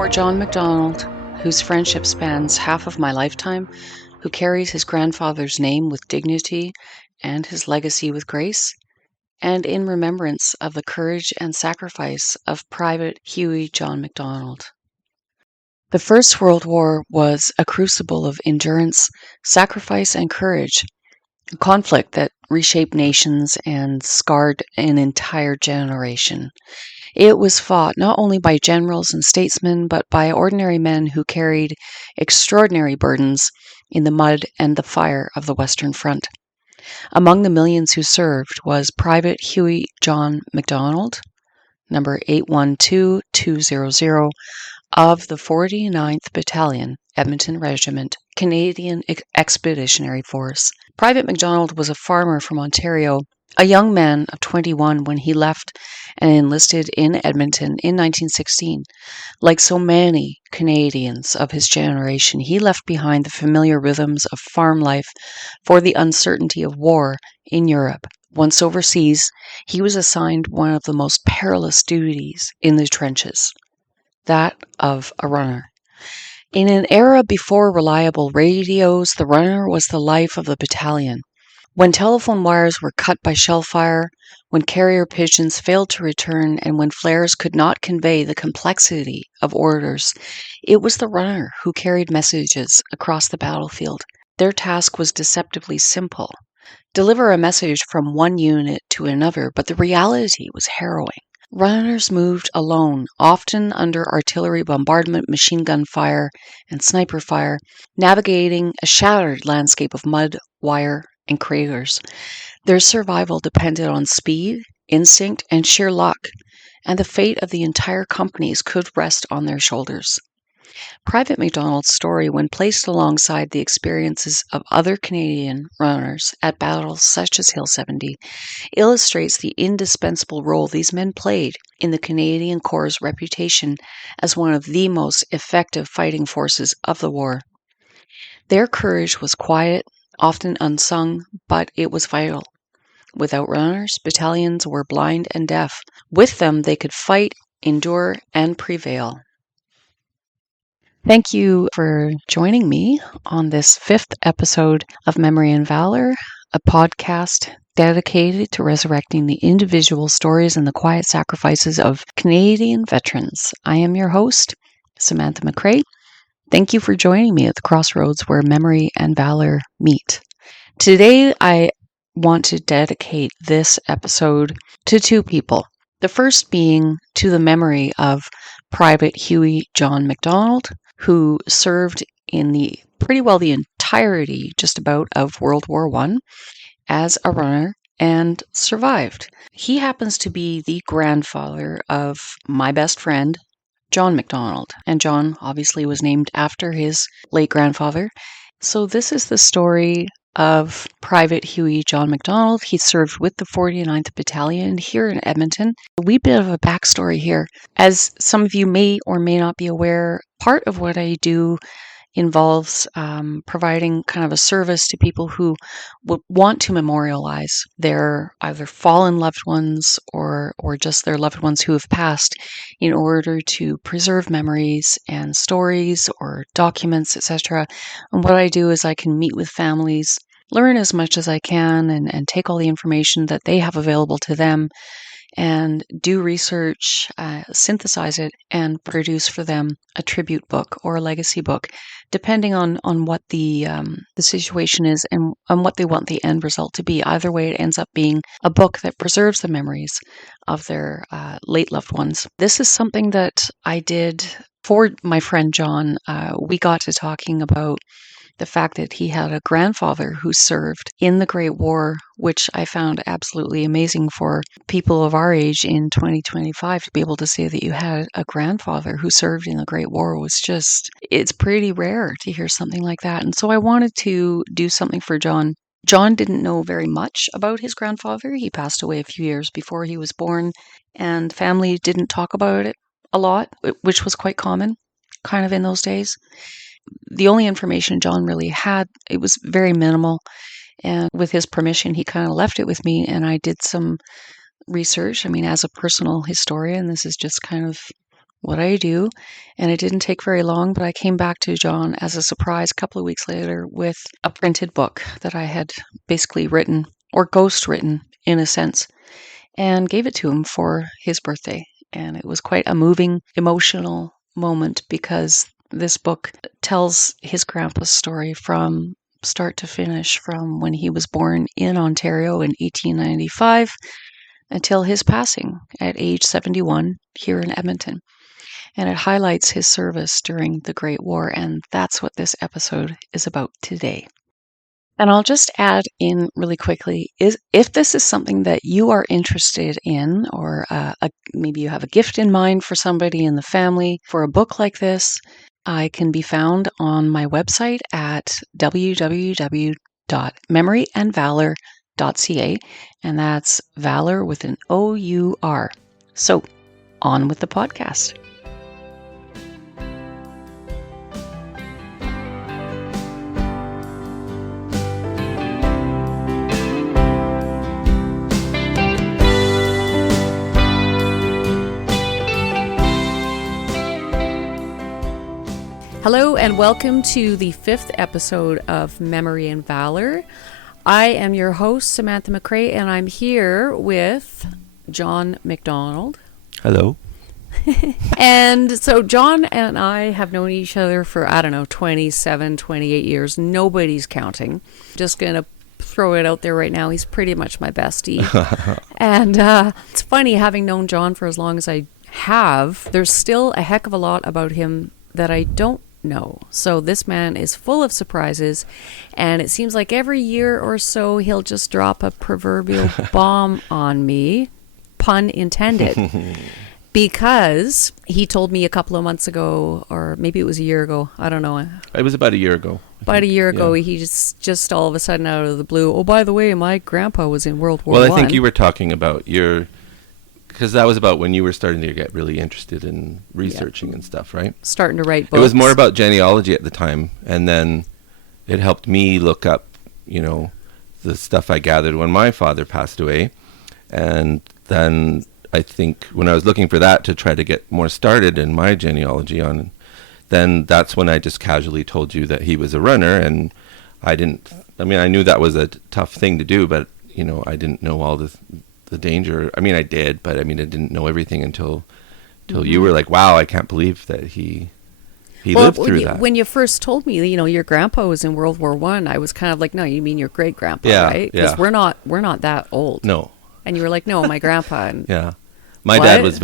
For John McDonald, whose friendship spans half of my lifetime, who carries his grandfather's name with dignity and his legacy with grace, and in remembrance of the courage and sacrifice of Private Hughie John McDonald. The First World War was a crucible of endurance, sacrifice, and courage, a conflict that reshaped nations and scarred an entire generation. It was fought not only by generals and statesmen, but by ordinary men who carried extraordinary burdens in the mud and the fire of the Western Front. Among the millions who served was Private Hughie John McDonald, number 812200, of the 49th Battalion, Edmonton Regiment, Canadian Expeditionary Force. Private McDonald was a farmer from Ontario, a young man of 21 when he left and enlisted in Edmonton in 1916. Like so many Canadians of his generation, he left behind the familiar rhythms of farm life for the uncertainty of war in Europe. Once overseas, he was assigned one of the most perilous duties in the trenches, that of a runner. In an era before reliable radios, the runner was the life of the battalion. When telephone wires were cut by shell fire, when carrier pigeons failed to return, and when flares could not convey the complexity of orders, it was the runner who carried messages across the battlefield. Their task was deceptively simple: deliver a message from one unit to another, but the reality was harrowing. Runners moved alone, often under artillery bombardment, machine gun fire, and sniper fire, navigating a shattered landscape of mud, wire, and craters. Their survival depended on speed, instinct, and sheer luck, and the fate of the entire companies could rest on their shoulders. Private McDonald's story, when placed alongside the experiences of other Canadian runners at battles such as Hill 70, illustrates the indispensable role these men played in the Canadian Corps' reputation as one of the most effective fighting forces of the war. Their courage was quiet, often unsung, but it was vital. Without runners, battalions were blind and deaf. With them, they could fight, endure, and prevail. Thank you for joining me on this 5th episode of Memory and Valor, a podcast dedicated to resurrecting the individual stories and the quiet sacrifices of Canadian veterans. I am your host, Samantha McRae. Thank you for joining me at the crossroads where memory and valor meet. Today, I want to dedicate this episode to two people. The first being to the memory of Private Hughie John McDonald, who served in the entirety, just about, of World War I as a runner and survived. He happens to be the grandfather of my best friend, John McDonald, and John obviously was named after his late grandfather. So this is the story of Private Hughie John McDonald. He served with the 49th Battalion here in Edmonton. A wee bit of a backstory here. As some of you may or may not be aware, part of what I do involves providing kind of a service to people who would want to memorialize their either fallen loved ones or just their loved ones who have passed, in order to preserve memories and stories or documents, etc. And what I do is I can meet with families, learn as much as I can, and take all the information that they have available to them, and do research, synthesize it, and produce for them a tribute book or a legacy book, depending on what the situation is and what they want the end result to be. Either way, it ends up being a book that preserves the memories of their late loved ones. This is something that I did for my friend John. We got to talking about the fact that he had a grandfather who served in the Great War, which I found absolutely amazing for people of our age in 2025 to be able to say that you had a grandfather who served in the Great War was just, it's pretty rare to hear something like that. And so I wanted to do something for John. John didn't know very much about his grandfather. He passed away a few years before he was born, and family didn't talk about it a lot, which was quite common kind of in those days. The only information John really had, it was very minimal, and with his permission, he kind of left it with me, and I did some research. I mean, as a personal historian, this is just kind of what I do. And it didn't take very long, but I came back to John as a surprise a couple of weeks later with a printed book that I had basically written, or ghost written in a sense, and gave it to him for his birthday. And it was quite a moving, emotional moment because this book tells his grandpa's story from start to finish, from when he was born in Ontario in 1895 until his passing at age 71 here in Edmonton. And it highlights his service during the Great War, and that's what this episode is about today. And I'll just add in really quickly, is if this is something that you are interested in, or maybe you have a gift in mind for somebody in the family for a book like this, I can be found on my website at www.memoryandvalor.ca, and that's valor with an O-U-R. So, on with the podcast. Hello and welcome to the 5th episode of Memory and Valor. I am your host, Samantha McCrae, and I'm here with John McDonald. Hello. And so John and I have known each other for, 27, 28 years. Nobody's counting. Just going to throw it out there right now. He's pretty much my bestie. And it's funny, having known John for as long as I have, there's still a heck of a lot about him that I don't know. So this man is full of surprises, and it seems like every year or so he'll just drop a proverbial bomb on me, pun intended, because he told me a couple of months ago, or maybe it was a year ago, I don't know. It was about a year ago. About a year ago, yeah. He just all of a sudden out of the blue, oh, by the way, my grandpa was in World War I. Well, I think you were talking about because that was about when you were starting to get really interested in researching and stuff, right? Starting to write books. It was more about genealogy at the time, and then it helped me look up, the stuff I gathered when my father passed away. And then I think when I was looking for that to try to get more started in my genealogy then that's when I just casually told you that he was a runner, and I knew that was a tough thing to do, but, I didn't know all the danger. I did, but I didn't know everything until you were like, wow, I can't believe that he lived through that. When you first told me, your grandpa was in World War I was kind of like, no, you mean your great grandpa, right? Because we're not that old. No. And you were like, no, my grandpa. And yeah. My dad was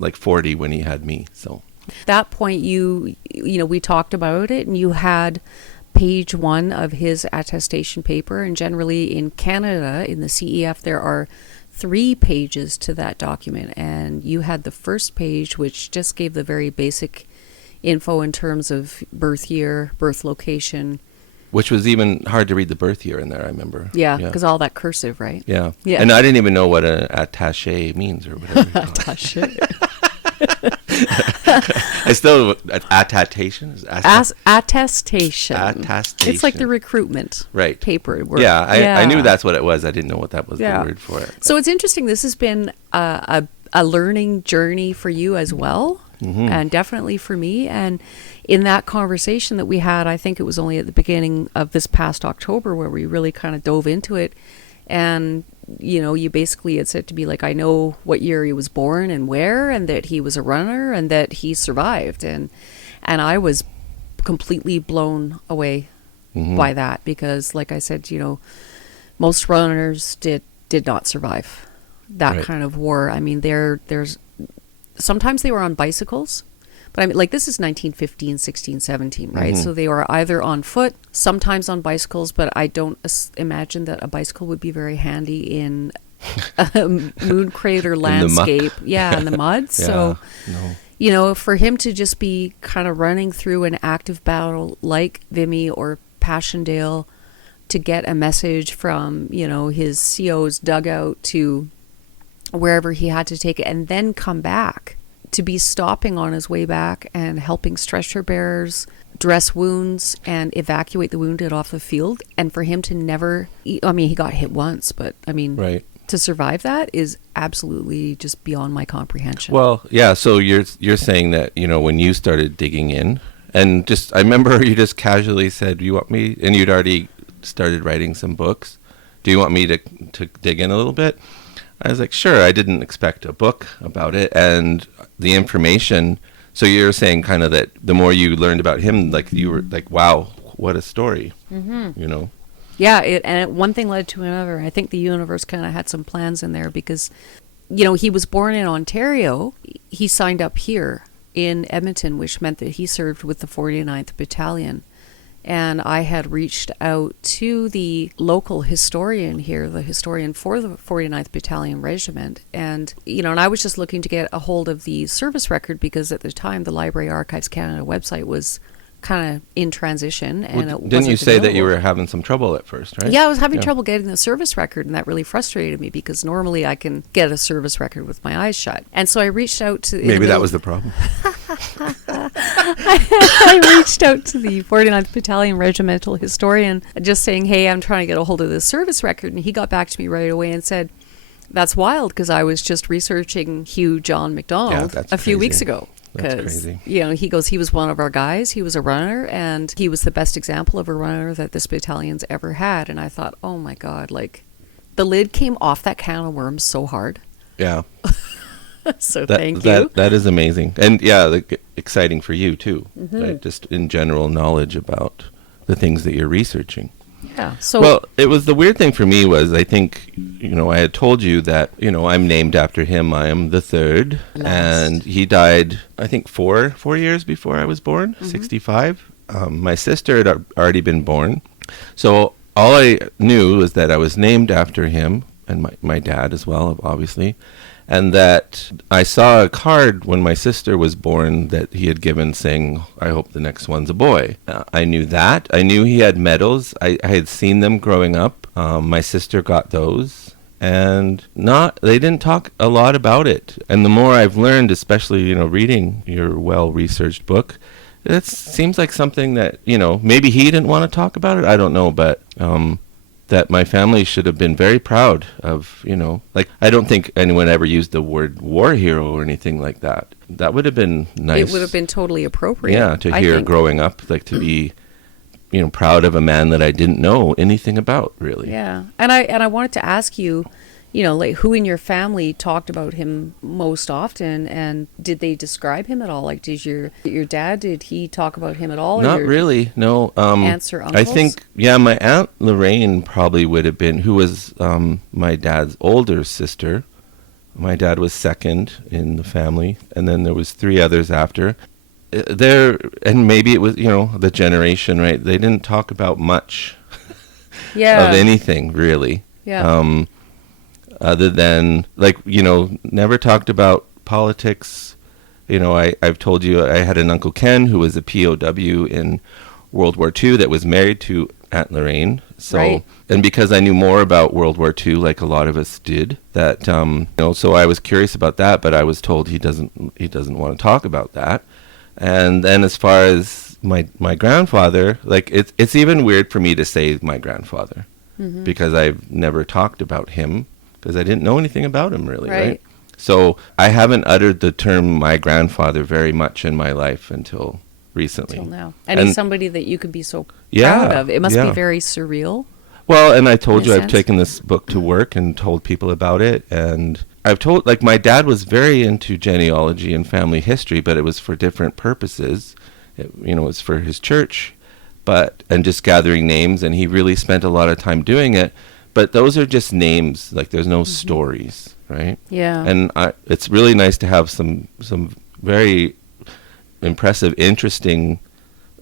like 40 when he had me. So at that point, we talked about it, and you had page 1 of his attestation paper, and generally in Canada, in the CEF, there are 3 pages to that document, and you had the first page, which just gave the very basic info in terms of birth year, birth location. Which was even hard to read the birth year in there, I remember. Yeah, because all that cursive, right? Yeah. And I didn't even know what an attaché means or whatever. Attaché. I still attestation. Attestation. It's like the recruitment paper. I knew that's what it was. I didn't know what that was the word for it. So it's interesting. This has been a learning journey for you as well, and definitely for me. And in that conversation that we had, I think it was only at the beginning of this past October where we really kind of dove into it. And you basically had said to me, like, I know what year he was born and where, and that he was a runner and that he survived. And I was completely blown away by that because, like I said, most runners did not survive that kind of war. There's sometimes they were on bicycles, but this is 1915, 16, 17, right? So they were either on foot, sometimes on bicycles, but I don't imagine that a bicycle would be very handy in a moon crater landscape. In the mud. So, for him to just be kind of running through an active battle like Vimy or Passchendaele to get a message from, his CO's dugout to wherever he had to take it and then come back, to be stopping on his way back and helping stretcher bearers dress wounds and evacuate the wounded off the field, and for him to never he got hit once, but to survive that is absolutely just beyond my comprehension. Well, yeah. So you're saying that, you know, when you started digging in, and just I remember you just casually said, "You want me?" And you'd already started writing some books. Do you want me to dig in a little bit? I was like, sure. I didn't expect a book about it, and the information. So you're saying kind of that the more you learned about him, like you were like, wow, what a story, you know? Yeah, one thing led to another. I think the universe kind of had some plans in there because, you know, he was born in Ontario. He signed up here in Edmonton, which meant that he served with the 49th Battalion. And I had reached out to the local historian here, the historian for the 49th Battalion Regiment. And, you know, and I was just looking to get a hold of the service record because at the time the Library Archives Canada website was kind of in transition. And well, didn't you say that you were having some trouble at first, right? Yeah, I was having trouble getting the service record, and that really frustrated me because normally I can get a service record with my eyes shut. And so I reached out to... Maybe that was the problem. I reached out to the 49th Battalion Regimental Historian just saying, hey, I'm trying to get a hold of this service record. And he got back to me right away and said, that's wild because I was just researching Hugh John McDonald a few weeks ago. Because, you know, he goes, he was one of our guys, he was a runner, and he was the best example of a runner that this battalion's ever had. And I thought, oh my God, like, the lid came off that can of worms so hard. Yeah. So thank you. That is amazing. And yeah, like, exciting for you too, right? Just in general knowledge about the things that you're researching. Yeah. So well, it was the weird thing for me was I think, you know, I had told you that, you know, I'm named after him. I am the third. And he died, I think, four years before I was born, 65. My sister had already been born. So all I knew was that I was named after him and my dad as well, obviously. And that I saw a card when my sister was born that he had given saying, I hope the next one's a boy. I knew that. I knew he had medals. I had seen them growing up. My sister got those. And they didn't talk a lot about it. And the more I've learned, especially, you know, reading your well-researched book, it seems like something that, you know, maybe he didn't want to talk about it. I don't know, but... that my family should have been very proud of, you know, like, I don't think anyone ever used the word war hero or anything like that. That would have been nice. It would have been totally appropriate. Yeah, to hear growing up, like, to be, you know, proud of a man that I didn't know anything about, really. Yeah. And I wanted to ask you, you know, like, who in your family talked about him most often, and did they describe him at all? Like, did your dad, did he talk about him at all? Not really, no. Aunts or uncles? I think, yeah, my Aunt Lorraine probably would have been, who was my dad's older sister. My dad was second in the family, and then there was 3 others after. And maybe it was, you know, the generation, right? They didn't talk about much of anything, really. Yeah. Other than, like, you know, never talked about politics. You know, I've told you I had an Uncle Ken who was a POW in World War II that was married to Aunt Lorraine. So, and because I knew more about World War II, like a lot of us did, that, you know, so I was curious about that, but I was told he doesn't want to talk about that. And then as far as my grandfather, like, it's even weird for me to say my grandfather because I've never talked about him. Because I didn't know anything about him, really, right? So I haven't uttered the term my grandfather very much in my life until recently. Until now. And he's somebody that you could be so proud of. It must be very surreal. Well, and I told you I've taken this book to work and told people about it. And I've told, like, my dad was very into genealogy and family history, but it was for different purposes. You know, it was for his church, and just gathering names. And he really spent a lot of time doing it. But those are just names, like there's no stories, right? Yeah. And it's really nice to have some very impressive, interesting,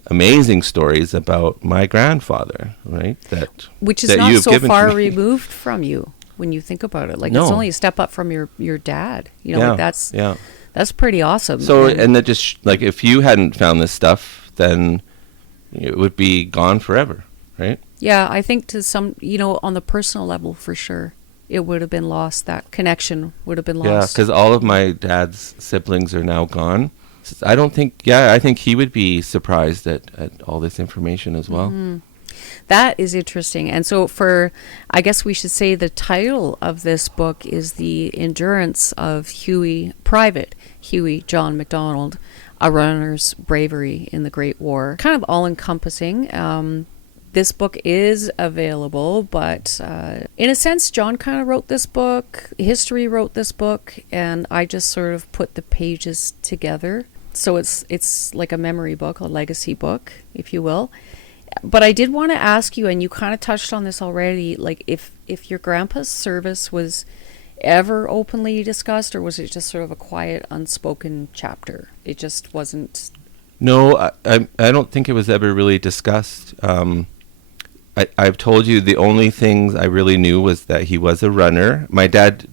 amazing stories about my grandfather, right? Which is not so far removed from you when you think about it. Like, it's only a step up from your dad. You know, like that's pretty awesome. So, and that just, like, if you hadn't found this stuff, then it would be gone forever, right? Yeah, I think to some, you know, on the personal level, for sure, it would have been lost. That connection would have been lost. Yeah, because all of my dad's siblings are now gone. I think he would be surprised at all this information as well. That is interesting. And so I guess we should say the title of this book is The Endurance of Private Hughie John McDonald, a runner's bravery in the Great War. Kind of all-encompassing. This book is available, but in a sense, John kind of wrote this book, history wrote this book, and I just sort of put the pages together. So it's like a memory book, a legacy book, if you will. But I did want to ask you, and you kind of touched on this already, like if your grandpa's service was ever openly discussed, or was it just sort of a quiet, unspoken chapter? It just wasn't... No, I don't think it was ever really discussed. I've told you the only things I really knew was that he was a runner. My dad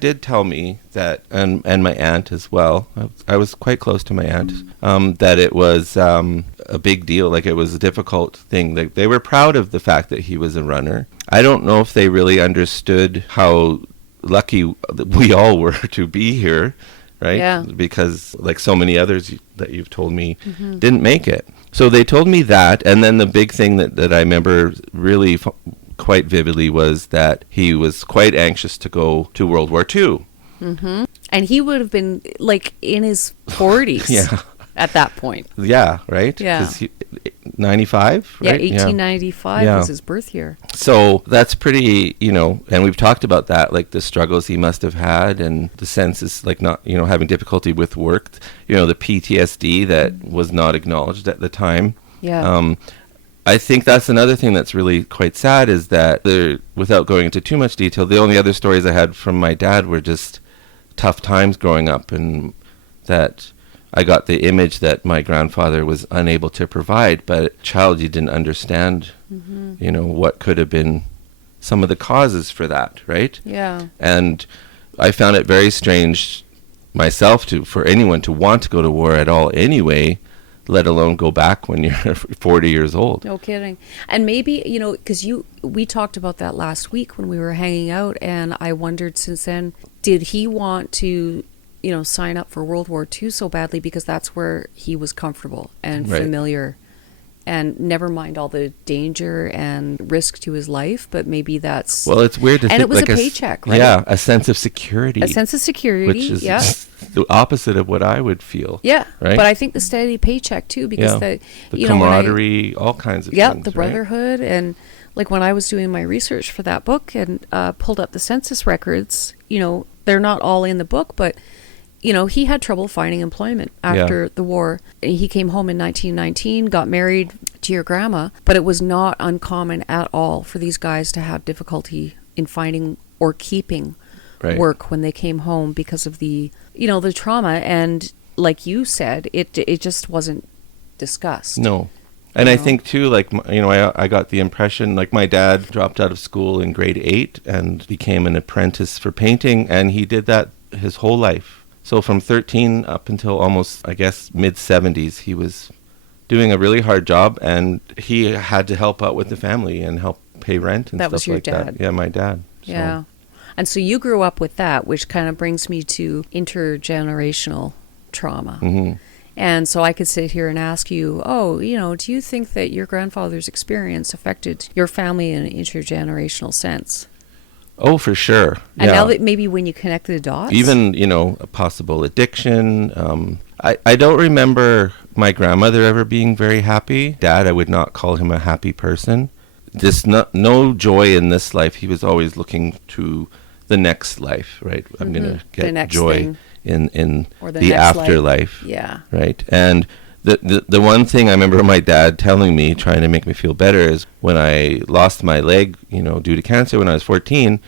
did tell me that, and my aunt as well. I was quite close to my aunt. That it was a big deal. Like, it was a difficult thing. Like, they were proud of the fact that he was a runner. I don't know if they really understood how lucky we all were to be here, right? Yeah. Because like so many others that you've told me didn't make it. So they told me that, and then the big thing that I remember really quite vividly was that he was quite anxious to go to World War II. Mm-hmm. And he would have been like in his 40s at that point. Yeah, right? Yeah. 95, right? Yeah, 1895 was his birth year. So that's pretty, and we've talked about that, like the struggles he must have had, and the sense is like not, having difficulty with work, the PTSD that was not acknowledged at the time. Yeah. I think that's another thing that's really quite sad is that, without going into too much detail, the only other stories I had from my dad were just tough times growing up, and that I got the image that my grandfather was unable to provide, but child, you didn't understand, what could have been some of the causes for that, right? Yeah. And I found it very strange myself for anyone to want to go to war at all anyway, let alone go back when you're 40 years old. No kidding. And maybe, because we talked about that last week when we were hanging out, and I wondered since then, did he want to sign up for World War II so badly because that's where he was comfortable and familiar, and never mind all the danger and risk to his life, but maybe that's... Well, it's weird to think... And it was like a paycheck, right? Yeah, a sense of security. A sense of security, which is the opposite of what I would feel. Yeah, right? But I think the steady paycheck, too, because the camaraderie, all kinds of things. Yeah, the brotherhood, and like when I was doing my research for that book and pulled up the census records, they're not all in the book, but... he had trouble finding employment after the war. He came home in 1919, got married to your grandma, but it was not uncommon at all for these guys to have difficulty in finding or keeping work when they came home because of the trauma. And like you said, it just wasn't discussed. No. And I think too, like, I got the impression, like, my dad dropped out of school in grade 8 and became an apprentice for painting, and he did that his whole life. So from 13 up until almost, I guess, mid-70s, he was doing a really hard job, and he had to help out with the family and help pay rent and that stuff was your like dad. that. Yeah, my dad. So. Yeah. And so you grew up with that, which kind of brings me to intergenerational trauma. Mm-hmm. And so I could sit here and ask you, do you think that your grandfather's experience affected your family in an intergenerational sense? Oh, for sure. And now that maybe when you connect the dots? Even, a possible addiction. I don't remember my grandmother ever being very happy. Dad, I would not call him a happy person. Just no joy in this life. He was always looking to the next life, right? I'm going to get joy in the afterlife. Yeah. Right? And the one thing I remember my dad telling me, trying to make me feel better, is when I lost my leg, due to cancer when I was 14,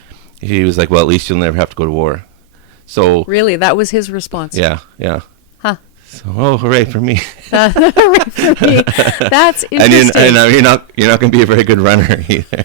he was like, well, at least you'll never have to go to war. So really, that was his response? Yeah. Huh. So, hooray for me. Hooray for me. That's interesting. And you're not going to be a very good runner either.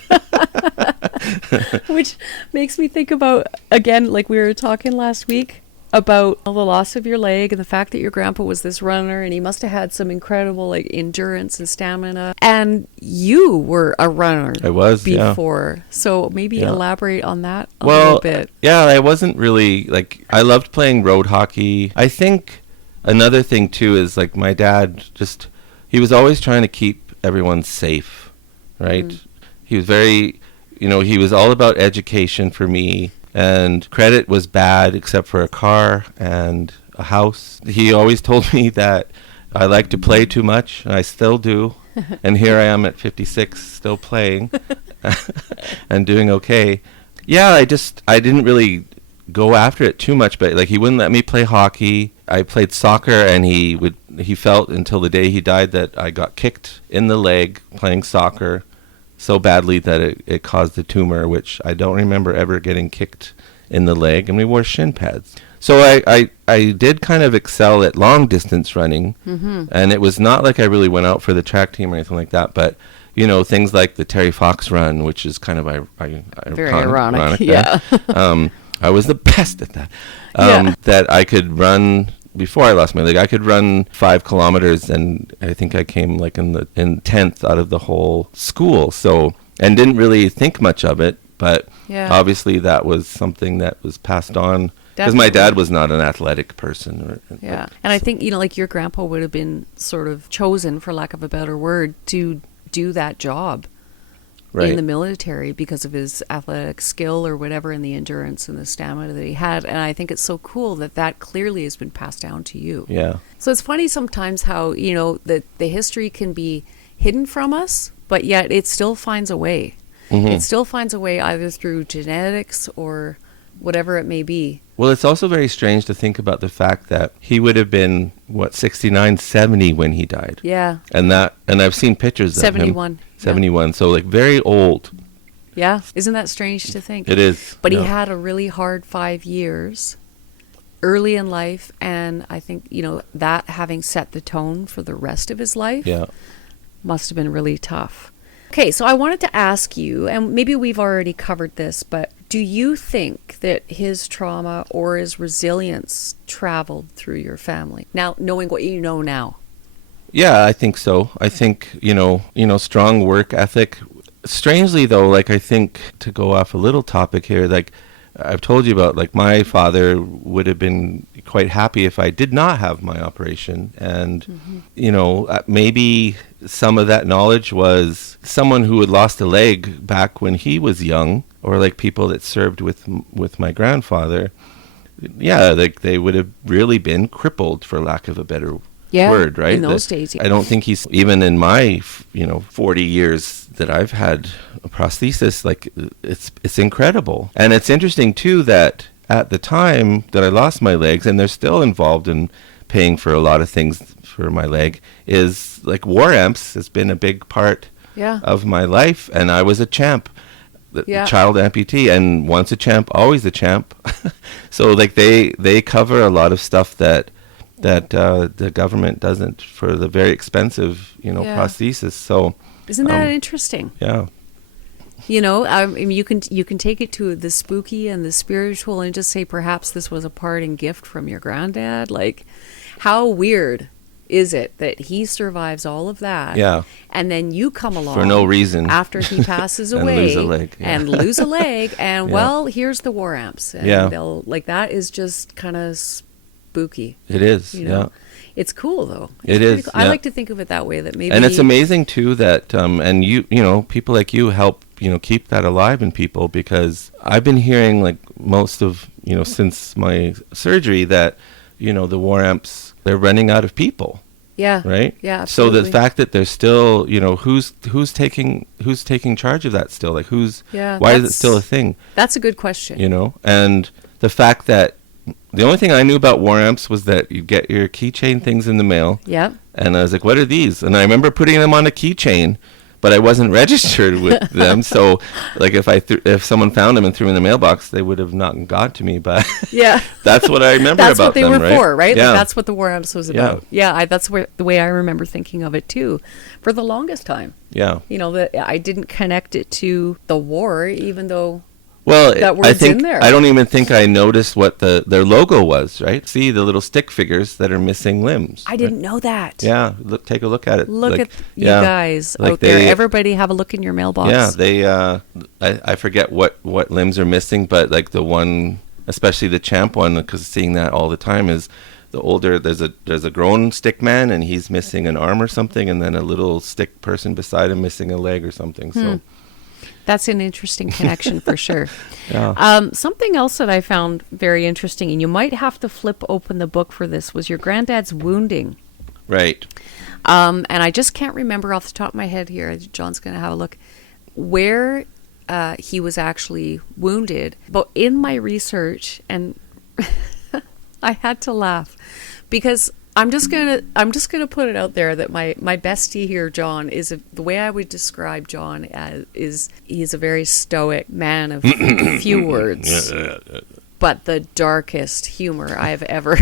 Which makes me think about, again, like we were talking last week, about the loss of your leg and the fact that your grandpa was this runner and he must have had some incredible endurance and stamina, and you were a runner. I was before. So maybe elaborate on that a little bit. I wasn't really I loved playing road hockey. I think another thing too is my dad he was always trying to keep everyone safe, right? He was very, he was all about education for me, and credit was bad except for a car and a house. He always told me that I like to play too much, and I still do. And here I am at 56, still playing and doing okay. Yeah, I didn't really go after it too much, but like he wouldn't let me play hockey. I played soccer, and he felt until the day he died that I got kicked in the leg playing soccer so badly that it caused a tumor, which I don't remember ever getting kicked in the leg, and we wore shin pads. So I did kind of excel at long distance running, and it was not like I really went out for the track team or anything like that, but things like the Terry Fox run, which is kind of very ironic. Yeah. I was the best at that. That I could run before I lost my leg. I could run 5 kilometers, and I think I came like in 10th out of the whole school. So, and didn't really think much of it, but obviously that was something that was passed on. Because my dad was not an athletic person. And I think, like your grandpa would have been sort of chosen, for lack of a better word, to do that job in the military because of his athletic skill or whatever, and the endurance and the stamina that he had. And I think it's so cool that clearly has been passed down to you. Yeah. So it's funny sometimes how, the history can be hidden from us, but yet it still finds a way. It still finds a way either through genetics or whatever it may be. Well, it's also very strange to think about the fact that he would have been, 69, 70 when he died. Yeah. And I've seen pictures of him. 71. 71. So like very old. Yeah. Isn't that strange to think? It is. But he had a really hard 5 years early in life. And I think, that having set the tone for the rest of his life must have been really tough. Okay, so I wanted to ask you, and maybe we've already covered this, but do you think that his trauma or his resilience traveled through your family? Now, knowing what you know now. Yeah, I think so. I think, strong work ethic. Strangely, though, like I think, to go off a little topic here, like I've told you about, like my father would have been quite happy if I did not have my operation. And, maybe some of that knowledge was someone who had lost a leg back when he was young, or like people that served with my grandfather. Yeah, like they would have really been crippled, for lack of a better word, right? In those days. I don't think he's, even in my, 40 years that I've had a prosthesis, like it's incredible. And it's interesting too that at the time that I lost my legs, and they're still involved in paying for a lot of things for my leg, is like War Amps has been a big part of my life, and I was a champ. Child amputee, and once a champ, always a champ. So like they cover a lot of stuff that the government doesn't for the very expensive prosthesis. So isn't that interesting? Yeah. I mean, you can take it to the spooky and the spiritual and just say perhaps this was a parting gift from your granddad. Like, how weird is it that he survives all of that? Yeah. And then you come along for no reason after he passes away and lose a leg. And lose a leg. And well, here's the War Amps. And they'll like that is just kind of spooky. It is. Yeah. It's cool though. It is. Cool. I like to think of it that way. That maybe. And it's amazing too that and people like you help keep that alive in people, because I've been hearing like most of since my surgery that the War Amps, they're running out of people. Yeah. Right? Yeah, absolutely. So the fact that there's still, who's taking charge of that still? Like why is it still a thing? That's a good question. And the fact that the only thing I knew about War Amps was that you get your keychain things in the mail. Yeah. And I was like, what are these? And I remember putting them on a keychain, but I wasn't registered with them. So like if someone found them and threw them in the mailbox, they would have not got to me. But that's what I remember that's about them. That's what they were for, right? Yeah. Like, that's what the War Amps was about. Yeah, that's the way I remember thinking of it too, for the longest time. Yeah. That I didn't connect it to the war, even though. Well, I think I don't even think I noticed what their logo was, right? See the little stick figures that are missing limbs. I didn't know that. Yeah, take a look at it. Look at you guys out there. Everybody have a look in your mailbox. Yeah, they I forget what limbs are missing, but like the one, especially the champ one, because seeing that all the time, is the older, there's a grown stick man, and he's missing an arm or something, and then a little stick person beside him missing a leg or something. So that's an interesting connection for sure. yeah. Something else that I found very interesting, and you might have to flip open the book for this, was your granddad's wounding. Right. And I just can't remember off the top of my head here. John's going to have a look where he was actually wounded. But in my research, and I had to laugh because I'm just gonna put it out there that my bestie here, John, is the way I would describe John is he's a very stoic man of few words, but the darkest humor I've ever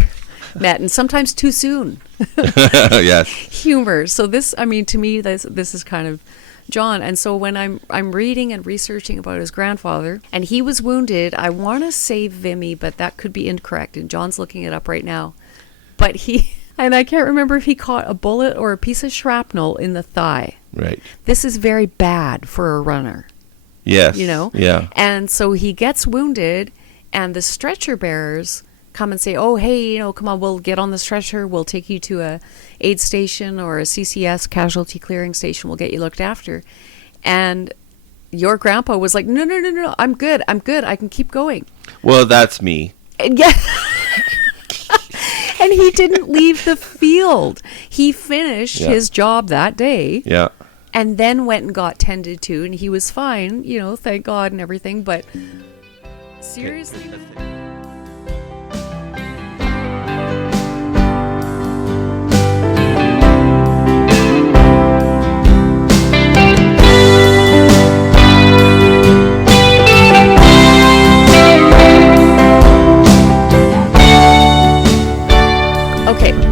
met, and sometimes too soon. Yes. Humor. So this, I mean, to me, this is kind of John. And so when I'm reading and researching about his grandfather, and he was wounded, I want to say Vimy, but that could be incorrect, and John's looking it up right now. But and I can't remember if he caught a bullet or a piece of shrapnel in the thigh. Right. This is very bad for a runner. Yes. You know? Yeah. And so he gets wounded, and the stretcher bearers come and say, oh, hey, you know, come on, we'll get on the stretcher. We'll take you to a aid station or a CCS, casualty clearing station. We'll get you looked after. And your grandpa was like, no, I'm good. I can keep going. Well, that's me. And yeah. And he didn't leave the field. He finished his job that day. Yeah. And then went and got tended to, and he was fine, you know, thank God and everything. But seriously.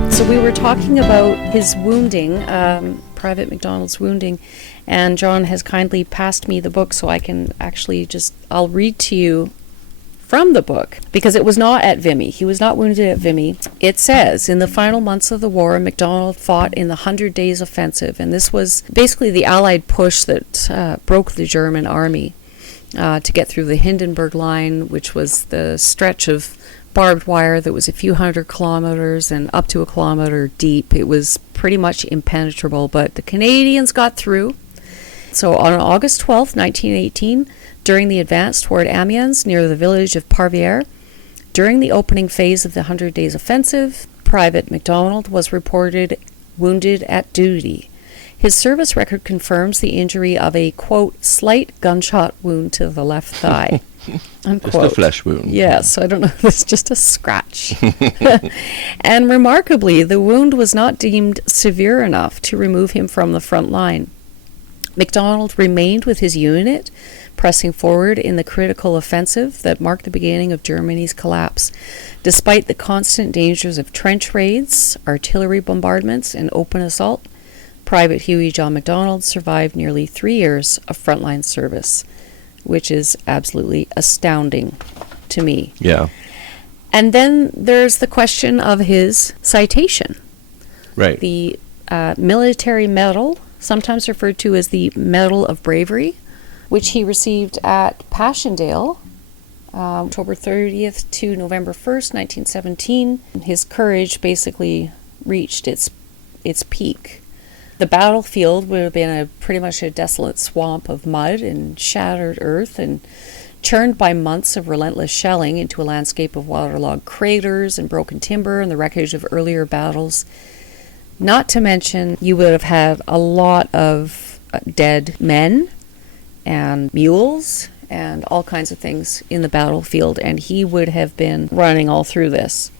So we were talking about his wounding, Private McDonald's wounding, and John has kindly passed me the book so I can actually I'll read to you from the book, because it was not at Vimy. He was not wounded at Vimy. It says, in the final months of the war, McDonald fought in the 100 Days Offensive, and this was basically the Allied push that broke the German army to get through the Hindenburg Line, which was the stretch of barbed wire that was a few hundred kilometers and up to a kilometer deep. It was pretty much impenetrable, but the Canadians got through. So on August 12th, 1918, during the advance toward Amiens near the village of Parvières, during the opening phase of the 100 Days Offensive, Private McDonald was reported wounded at duty. His service record confirms the injury of a, quote, slight gunshot wound to the left thigh. Unquote. Just a flesh wound. Yes, I don't know. It's just a scratch. And remarkably, the wound was not deemed severe enough to remove him from the front line. McDonald remained with his unit, pressing forward in the critical offensive that marked the beginning of Germany's collapse. Despite the constant dangers of trench raids, artillery bombardments, and open assault, Private Hughie John McDonald survived nearly 3 years of frontline service, which is absolutely astounding to me. Yeah. And then there's the question of his citation. Right. The military medal, sometimes referred to as the Medal of Bravery, which he received at Passchendaele, October 30th to November 1st, 1917. His courage basically reached its peak. The battlefield would have been pretty much a desolate swamp of mud and shattered earth, and churned by months of relentless shelling into a landscape of waterlogged craters and broken timber and the wreckage of earlier battles. Not to mention, you would have had a lot of dead men and mules and all kinds of things in the battlefield, and he would have been running all through this.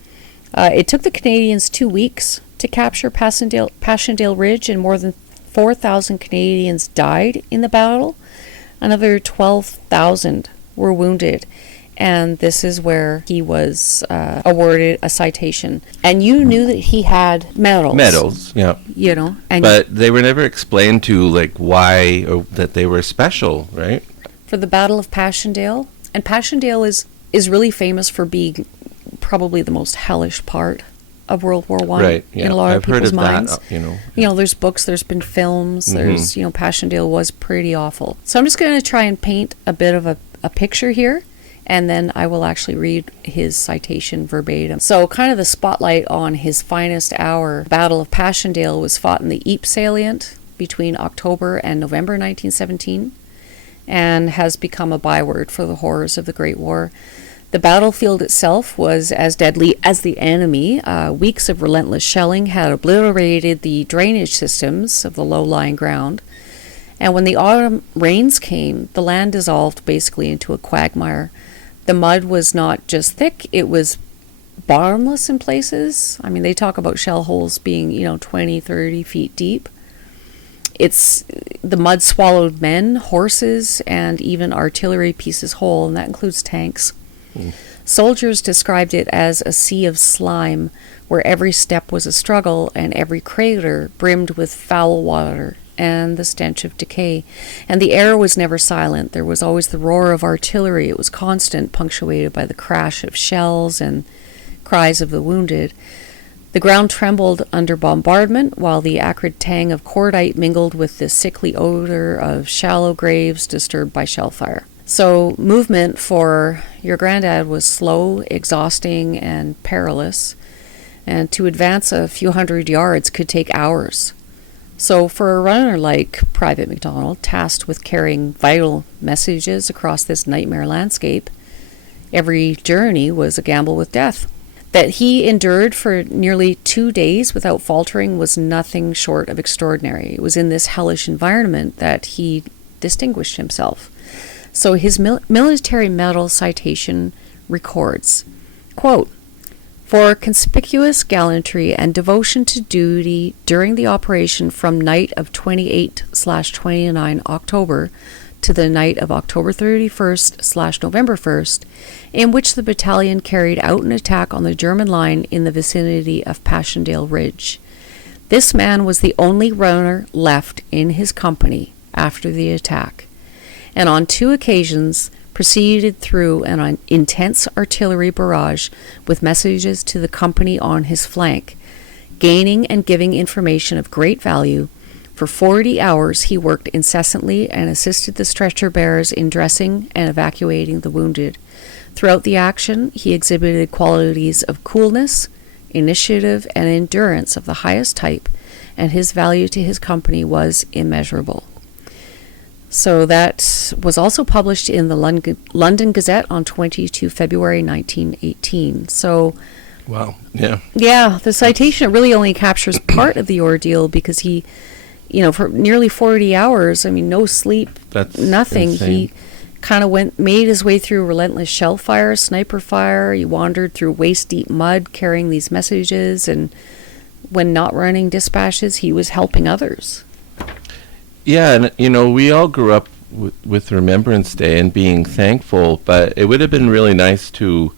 It took the Canadians 2 weeks to capture Passchendaele Ridge, and more than 4,000 Canadians died in the battle. Another 12,000 were wounded, and this is where he was awarded a citation. And you knew that he had medals. Medals, yeah. You know, but they were never explained to, like, why or that they were special, right? For the Battle of Passchendaele, and Passchendaele is really famous for being probably the most hellish part of World War I, right, yeah. In a lot of people's minds. That, you know, there's books, there's been films, there's, Passchendaele was pretty awful. So I'm just going to try and paint a bit of a picture here, and then I will actually read his citation verbatim. So kind of the spotlight on his finest hour. Battle of Passchendaele was fought in the Ypres salient between October and November 1917 and has become a byword for the horrors of the Great War. The battlefield itself was as deadly as the enemy. Weeks of relentless shelling had obliterated the drainage systems of the low-lying ground. And when the autumn rains came, the land dissolved basically into a quagmire. The mud was not just thick, it was bottomless in places. I mean, they talk about shell holes being, 20, 30 feet deep. The mud swallowed men, horses, and even artillery pieces whole, and that includes tanks. Soldiers described it as a sea of slime, where every step was a struggle and every crater brimmed with foul water and the stench of decay. And the air was never silent. There was always the roar of artillery. It was constant, punctuated by the crash of shells and cries of the wounded. The ground trembled under bombardment, while the acrid tang of cordite mingled with the sickly odor of shallow graves disturbed by shell fire. So movement for your granddad was slow, exhausting, and perilous. And to advance a few hundred yards could take hours. So for a runner like Private McDonald, tasked with carrying vital messages across this nightmare landscape, every journey was a gamble with death. That he endured for nearly 2 days without faltering was nothing short of extraordinary. It was in this hellish environment that he distinguished himself. So his military medal citation records, quote, "For conspicuous gallantry and devotion to duty during the operation from night of 28/29 October to the night of October 31st/November 1st, in which the battalion carried out an attack on the German line in the vicinity of Passchendaele Ridge. This man was the only runner left in his company after the attack, and on 2 occasions proceeded through an intense artillery barrage with messages to the company on his flank, gaining and giving information of great value. For 40 hours he worked incessantly and assisted the stretcher bearers in dressing and evacuating the wounded. Throughout the action, he exhibited qualities of coolness, initiative, and endurance of the highest type, and his value to his company was immeasurable." So that was also published in the London Gazette on 22 February 1918. So, Wow. Yeah. yeah, the citation really only captures part of the ordeal because he, for nearly 40 hours, I mean, no sleep, That's nothing. insane. He kind of made his way through relentless shell fire, sniper fire. He wandered through waist-deep mud carrying these messages, and when not running dispatches, he was helping others. Yeah, and we all grew up with Remembrance Day and being thankful, but it would have been really nice to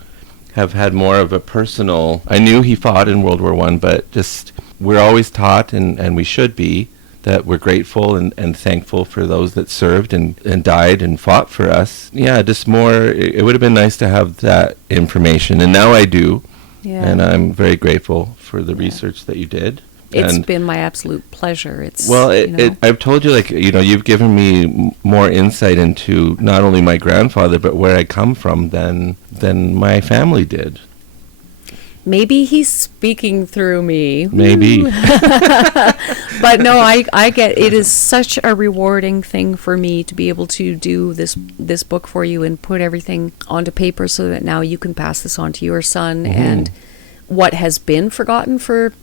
have had more of a personal. I knew he fought in World War I, but just we're always taught, and we should be, that we're grateful and thankful for those that served and died and fought for us. Yeah, just more. It would have been nice to have that information, and now I do, and I'm very grateful for the research that you did. It's been my absolute pleasure. It's I've told you, you've given me more insight into not only my grandfather but where I come from than my family did. Maybe he's speaking through me. Maybe. But no, I get it is such a rewarding thing for me to be able to do this book for you and put everything onto paper so that now you can pass this on to your son. Mm-hmm. And what has been forgotten for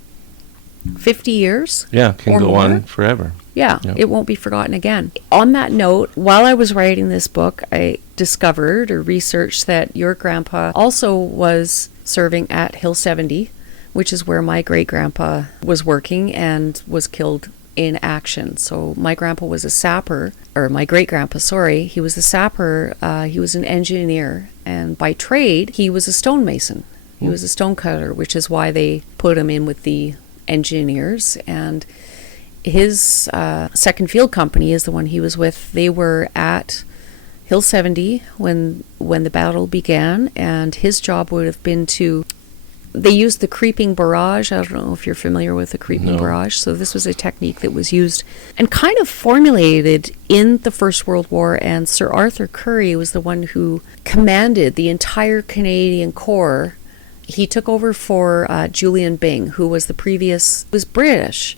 50 years. Yeah, can go on forever. Yeah, yep. It won't be forgotten again. On that note, while I was writing this book, I discovered or researched that your grandpa also was serving at Hill 70, which is where my great-grandpa was working and was killed in action. So my grandpa was a sapper, or my great-grandpa, sorry, he was a sapper. He was an engineer, and by trade, he was a stonemason. He was a stonecutter, which is why they put him in with the engineers. And his second field company is the one he was with. They were at Hill 70 when the battle began, and his job would have been to they used the creeping barrage. I don't know if you're familiar with the creeping barrage. So this was a technique that was used and kind of formulated in the First World War. And Sir Arthur Currie was the one who commanded the entire Canadian Corps. He took over for Julian Byng, who was was British.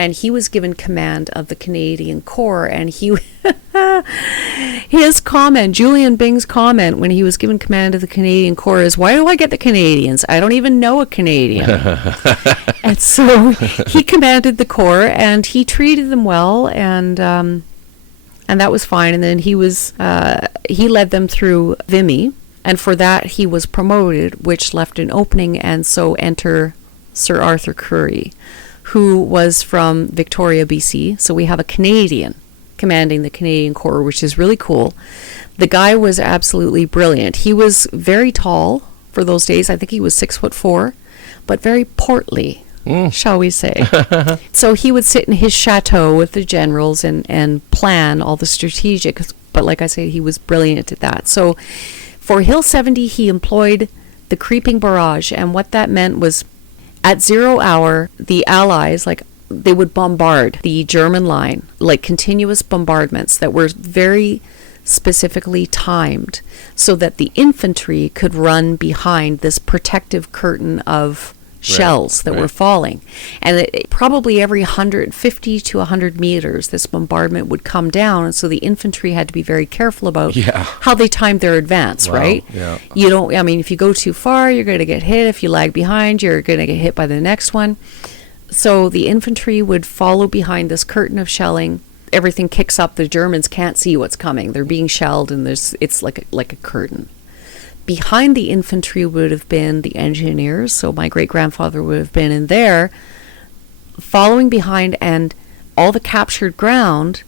And he was given command of the Canadian Corps, and his comment, Julian Byng's comment when he was given command of the Canadian Corps is, "Why do I get the Canadians? I don't even know a Canadian." And so he commanded the Corps, and he treated them well, and that was fine. And then he led them through Vimy, and for that he was promoted, which left an opening, and so enter Sir Arthur Currie, who was from Victoria, BC. So we have a Canadian commanding the Canadian Corps, which is really cool. The guy was absolutely brilliant. He was very tall for those days. I think he was 6'4", but very portly, shall we say. So he would sit in his chateau with the generals and plan all the strategic, but like I said, he was brilliant at that. So for Hill 70, he employed the creeping barrage, and what that meant was at 0 hour, the Allies, they would bombard the German line, continuous bombardments that were very specifically timed so that the infantry could run behind this protective curtain of shells that were falling. And probably every 150 to 100 meters, this bombardment would come down, and so the infantry had to be very careful about how they timed their advance, right? Yeah. You don't, if you go too far, you're going to get hit. If you lag behind, you're going to get hit by the next one. So the infantry would follow behind this curtain of shelling. Everything kicks up. The Germans can't see what's coming. They're being shelled, and it's like a curtain. Behind the infantry would have been the engineers, so my great-grandfather would have been in there, following behind, and all the captured ground,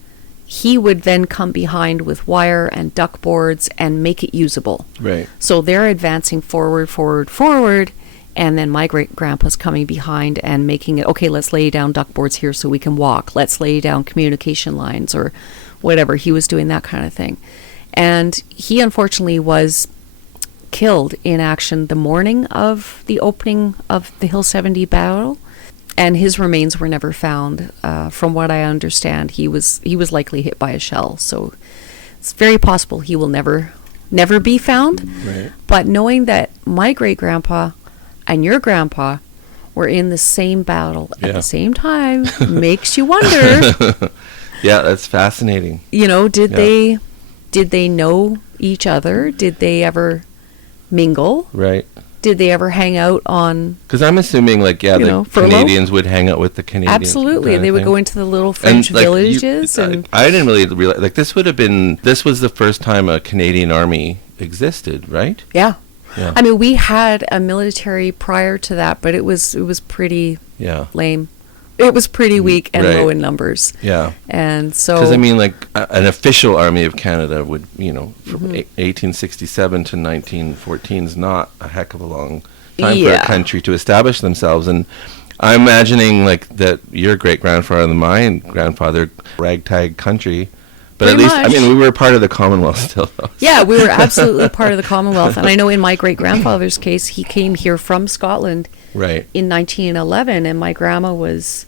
he would then come behind with wire and duck boards and make it usable. Right. So they're advancing forward, and then my great-grandpa's coming behind and making it, okay, let's lay down duck boards here so we can walk. Let's lay down communication lines or whatever. He was doing that kind of thing. And he unfortunately was killed in action the morning of the opening of the Hill 70 battle, and his remains were never found. From what I understand, he was likely hit by a shell, so it's very possible he will never be found. Right. But knowing that my great-grandpa and your grandpa were in the same battle at the same time makes you wonder. Yeah, that's fascinating. Did they know each other? Did they ever mingle? Right. Did they ever hang out on? Because I'm assuming, the Canadians would hang out with the Canadians. Absolutely, and they would go into the little French villages. I didn't really realize. This was the first time a Canadian army existed, right? Yeah. We had a military prior to that, but it was pretty lame. It was pretty weak and low in numbers. Yeah. And so... Because, an official Army of Canada would, from 1867 to 1914 is not a heck of a long time for a country to establish themselves. And I'm imagining, that your great-grandfather and my grandfather, ragtag country. But Pretty at least, much. we were part of the Commonwealth still, though. Yeah, we were absolutely part of the Commonwealth. And I know in my great-grandfather's case, he came here from Scotland in 1911, and my grandma was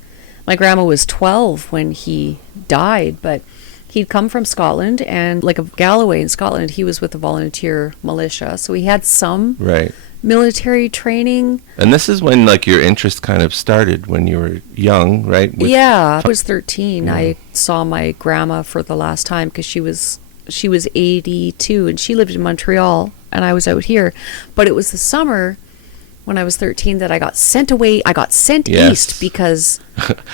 12 when he died, but he'd come from Scotland, and of Galloway in Scotland, he was with the volunteer militia, so he had some military training. And this is when your interest kind of started, when you were young, right? I was 13. I saw my grandma for the last time because she was 82, and she lived in Montreal, and I was out here. But it was the summer when I was 13 that I got sent away. I got sent east because...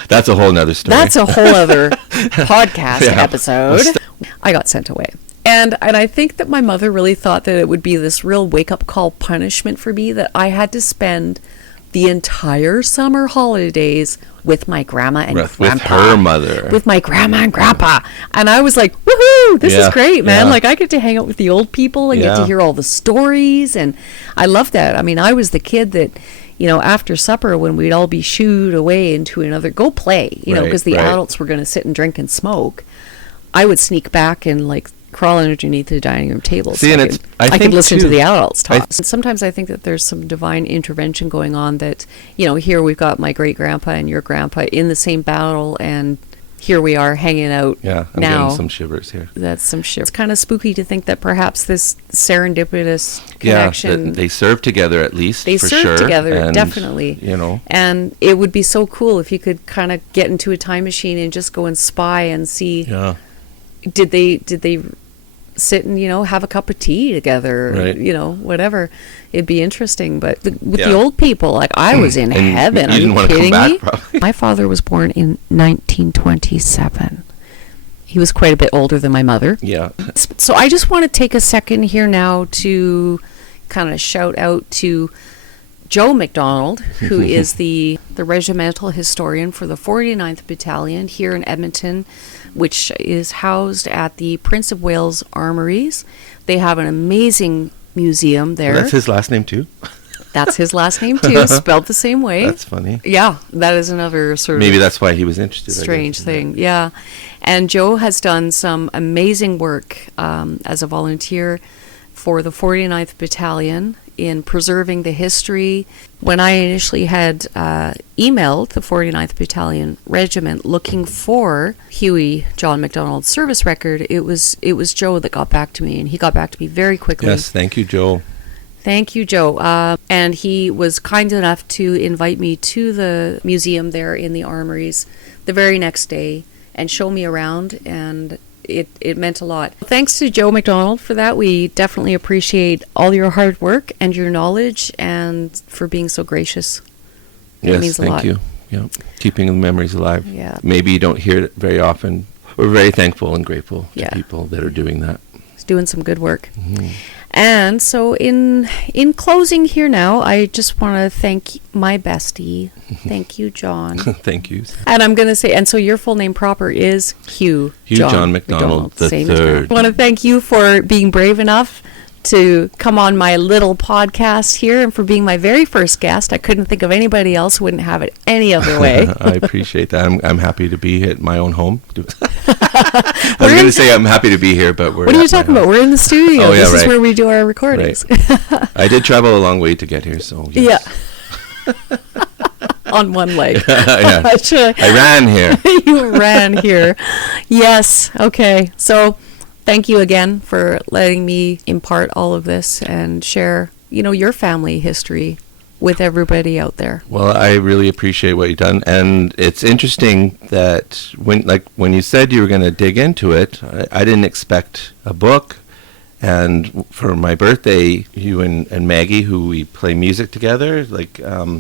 That's a whole nother story. That's a whole other podcast episode. I got sent away. And I think that my mother really thought that it would be this real wake-up call punishment for me, that I had to spend the entire summer holidays with my grandma and grandpa. With her mother. With my grandma and grandpa. And I was like, woohoo, this is great, man. I get to hang out with the old people and get to hear all the stories. And I love that. I was the kid that, after supper, when we'd all be shooed away into another, go play, because the adults were going to sit and drink and smoke, I would sneak back and crawl underneath the dining room table. See, so and I could listen to the adults talk. I Sometimes I think that there's some divine intervention going on that, here we've got my great-grandpa and your grandpa in the same battle, and here we are hanging out I'm now. getting some shivers here. That's some shit. It's kind of spooky to think that perhaps this serendipitous connection... Yeah, they serve together at least, They for serve sure. together, and, definitely. And it would be so cool if you could kind of get into a time machine and just go and spy and see... Yeah. Did they sit and, have a cup of tea together, Right. whatever. It'd be interesting. But with the old people, like, I was in And heaven. you Are didn't you want to come kidding back, me? probably. My father was born in 1927. He was quite a bit older than my mother. Yeah. So I just want to take a second here now to kind of shout out to Joe McDonald, who is the regimental historian for the 49th Battalion here in Edmonton, which is housed at the Prince of Wales Armories. They have an amazing museum there. Well, that's his last name too? That's his last name too, spelled the same way. That's funny. Yeah, that is another sort Maybe of that's why he was interested. strange thing. Yeah. And Joe has done some amazing work as a volunteer for the 49th Battalion in preserving the history. When I initially had emailed the 49th Battalion Regiment looking for Hughie John McDonald's service record, it was Joe that got back to me, and he got back to me very quickly. Yes, thank you, Joe. Thank you, Joe. And he was kind enough to invite me to the museum there in the Armories the very next day and show me around, and it meant a lot. Thanks to Joe McDonald for that. We definitely appreciate all your hard work and your knowledge, and for being so gracious. It means a lot. Thank you. Yeah, keeping the memories alive. Yeah. Maybe you don't hear it very often. We're very thankful and grateful to Yeah. people that are doing that. He's doing some good work. And so in closing here now, I just want to thank my bestie. Thank you, John. Thank you. And I'm going to say, and so your full name proper is Hugh John McDonald the same as third. I want to thank you for being brave enough to come on my little podcast here, and for being my very first guest. I couldn't think of anybody else who wouldn't have it any other way. I appreciate that. I'm happy to be at my own home. I was going to say I'm happy to be here, but we're. What are you talking about? We're in the studio. Oh, yeah, this is right. where we do our recordings. Right. I did travel a long way to get here, so yes. Yeah. On one leg. Yeah. I ran here. You ran here. Yes. Okay. So thank you again for letting me impart all of this and share, your family history with everybody out there. Well, I really appreciate what you've done, and it's interesting that when you said you were going to dig into it, I didn't expect a book. And for my birthday, you and Maggie, who we play music together,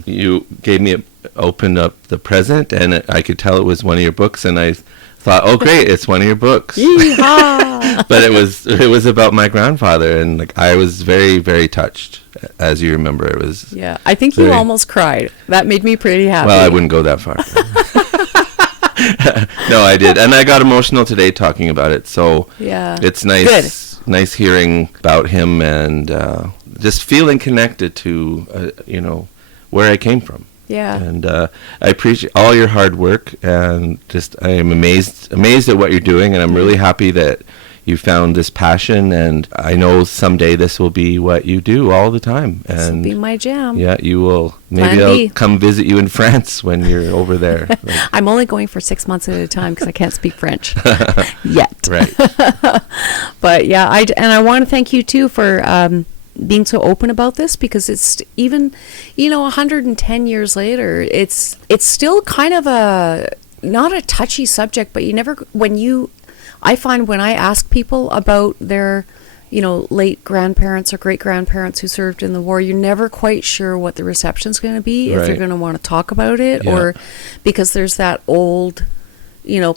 you gave me opened up the present, and I could tell it was one of your books, and I thought, oh great, it's one of your books. Yeehaw! But it was about my grandfather, and I was very, very touched. As you remember, it was. Yeah, I think you almost cried. That made me pretty happy. Well, I wouldn't go that far. No, I did, and I got emotional today talking about it. So yeah, it's nice, nice hearing about him, and just feeling connected to where I came from. Yeah, and I appreciate all your hard work, and I am amazed at what you're doing, and I'm really happy that you found this passion, and I know someday this will be what you do all the time. And this will be my jam. Yeah, you will. Maybe I'll come visit you in France when you're over there. I'm only going for 6 months at a time because I can't speak French yet. Right. But yeah, I want to thank you too for being so open about this, because it's even 110 years later, it's still kind of not a touchy subject, but I find when I ask people about their, late grandparents or great grandparents who served in the war, you're never quite sure what the reception's going to be, if they're going to want to talk about it, or because there's that old,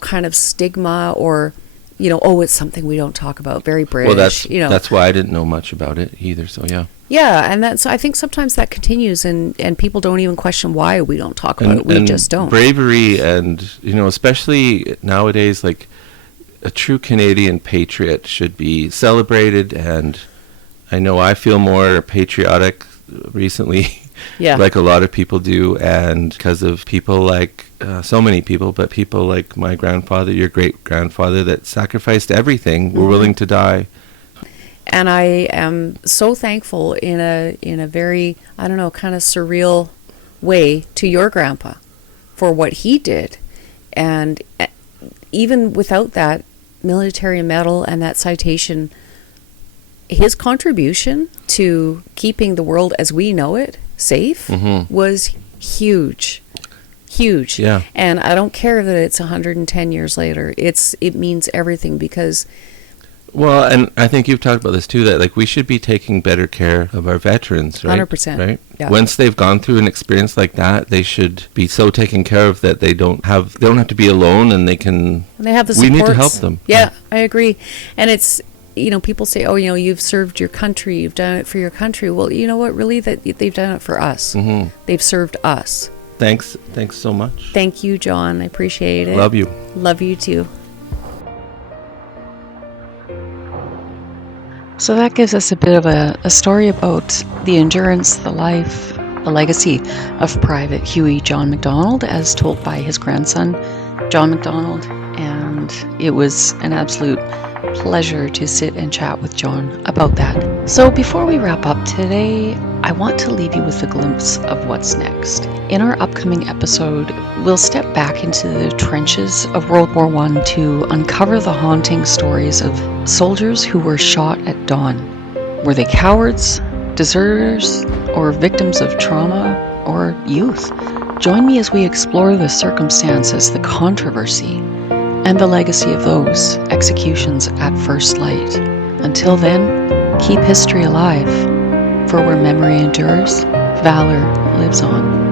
kind of stigma, or, it's something we don't talk about, very British. Well, that's why I didn't know much about it either. So yeah. Yeah, and I think sometimes that continues, and people don't even question why we don't talk about it. We just don't. Bravery, and especially nowadays, like, a true Canadian patriot should be celebrated, and I know I feel more patriotic recently, like a lot of people do, and because of people like so many people, but people like my grandfather, your great grandfather, that sacrificed everything, were willing to die. And I am so thankful in a very, I don't know, kind of surreal way to your grandpa for what he did. And even without that military medal and that citation, his contribution to keeping the world as we know it safe was huge. Huge. Yeah. And I don't care that it's 110 years later. It means everything because... Well, and I think you've talked about this too, that like we should be taking better care of our veterans, right? 100%. Right? Yeah. Once they've gone through an experience like that, they should be so taken care of that they don't have to be alone, and they can... And they have the We supports. need to help them. Yeah, I agree. And it's, people say, oh, you've served your country, you've done it for your country. Well, you know what, really, that they've done it for us. They've served us. Thanks so much. Thank you, John. I appreciate it. Love you. Love you too. So that gives us a bit of a story about the endurance, the life, the legacy of Private Hughie John McDonald, as told by his grandson, John McDonald. And it was an absolute pleasure to sit and chat with John about that. So before we wrap up today, I want to leave you with a glimpse of what's next. In our upcoming episode, we'll step back into the trenches of World War I to uncover the haunting stories of soldiers who were shot at dawn. Were they cowards, deserters, or victims of trauma, or youth? Join me as we explore the circumstances, the controversy, and the legacy of those executions at first light. Until then, keep history alive, for where memory endures, valor lives on.